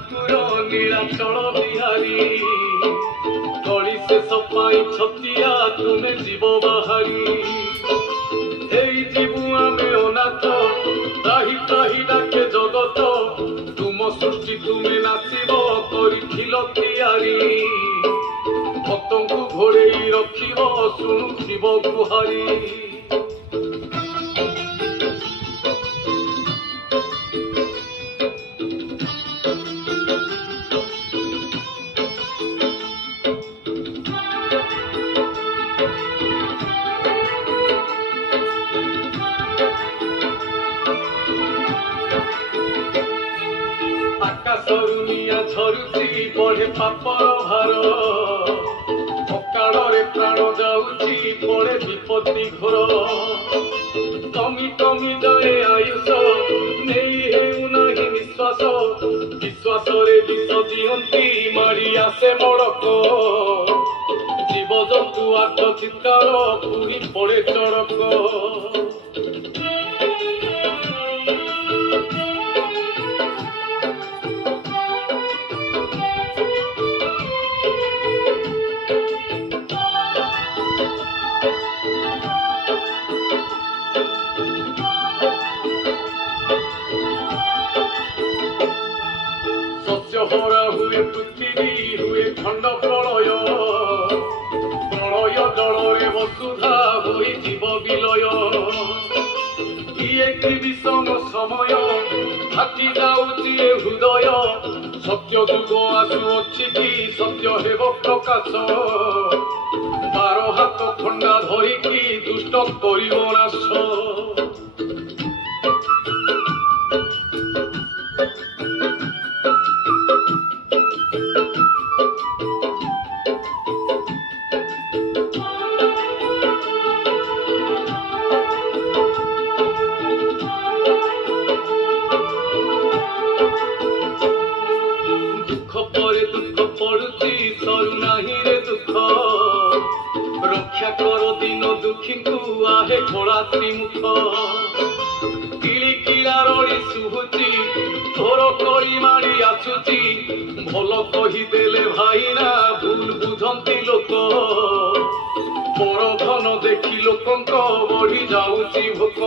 ठाकुर नीलाचल बिहारी कली शेष पाई छतिया तुमे जीव बाहारी जीवु आमे अनाथ त्राही त्राही डाके जगत तुम सृष्टि तुमे नाचिब करिथिल तैयारी भक्तों को घोड़ेई रखिब शुणुथिब गुहारी आकाशरुनिया झरुची बढ़े पापर भार अकाଳରେ प्राण जाऊची पड़े विपत्ति घोर कमी कमी जाए आयुष नहीं हेउनाही निश्वास विश्वास रे विष दियंती मारी आसे मड़क जीव जंतु आठ चित्कार पुरी पड़े चड़क हरा हुए पृथ्वी हुए खंड प्रलय प्रलय जल वसुधा हुई जीव विलय कि विषम समय फाटी जाऊची हृदय सत्य जुग आसुअछि कि सत्य हेब प्रकाश बार हाथ खंडा धरिकी दुष्ट करिब नाश रक्षा कर दिन दुखी को आहे घोड़ा त्रिमुख किली किला रड़ी शुभुची तोर कड़ी माड़ी आसुची भल कहीदेले भाईना भूल बुझंती लोक पर धन देखी लोकंक बढ़ी जाऊची भोक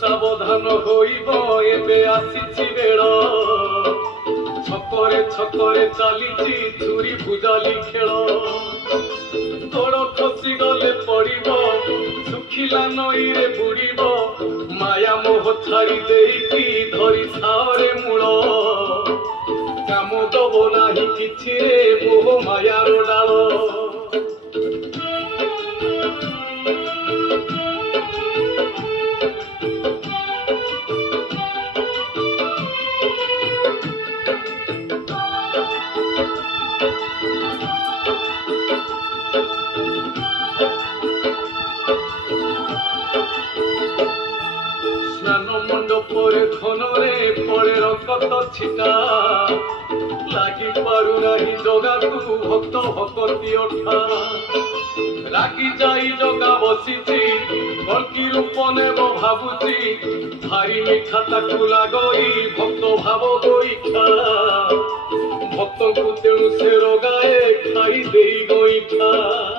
सावधान होइब एबे आसीछि बेळ छकरे छकरे चालीछि छुरी भुजाली खेल तोड़ खसी गले पड़िब सुखिला नई रे बुड़िब माया मोह छाड़ी देइकी धरी सारे मूल काम दब नाही किछि रे मोह मायार डाल मंडपरे धनरे पड़े रकत छिटा लागी पारु नाही जगा तू भक्त भक्ति अठा रागी जाई जगा बसिछि कल्की रूप नेब भाबुछि भारी मिठा ताकू लागई भक्त भाव गोईठा भक्त को तेणु से रोगाए खाई देई गोईठा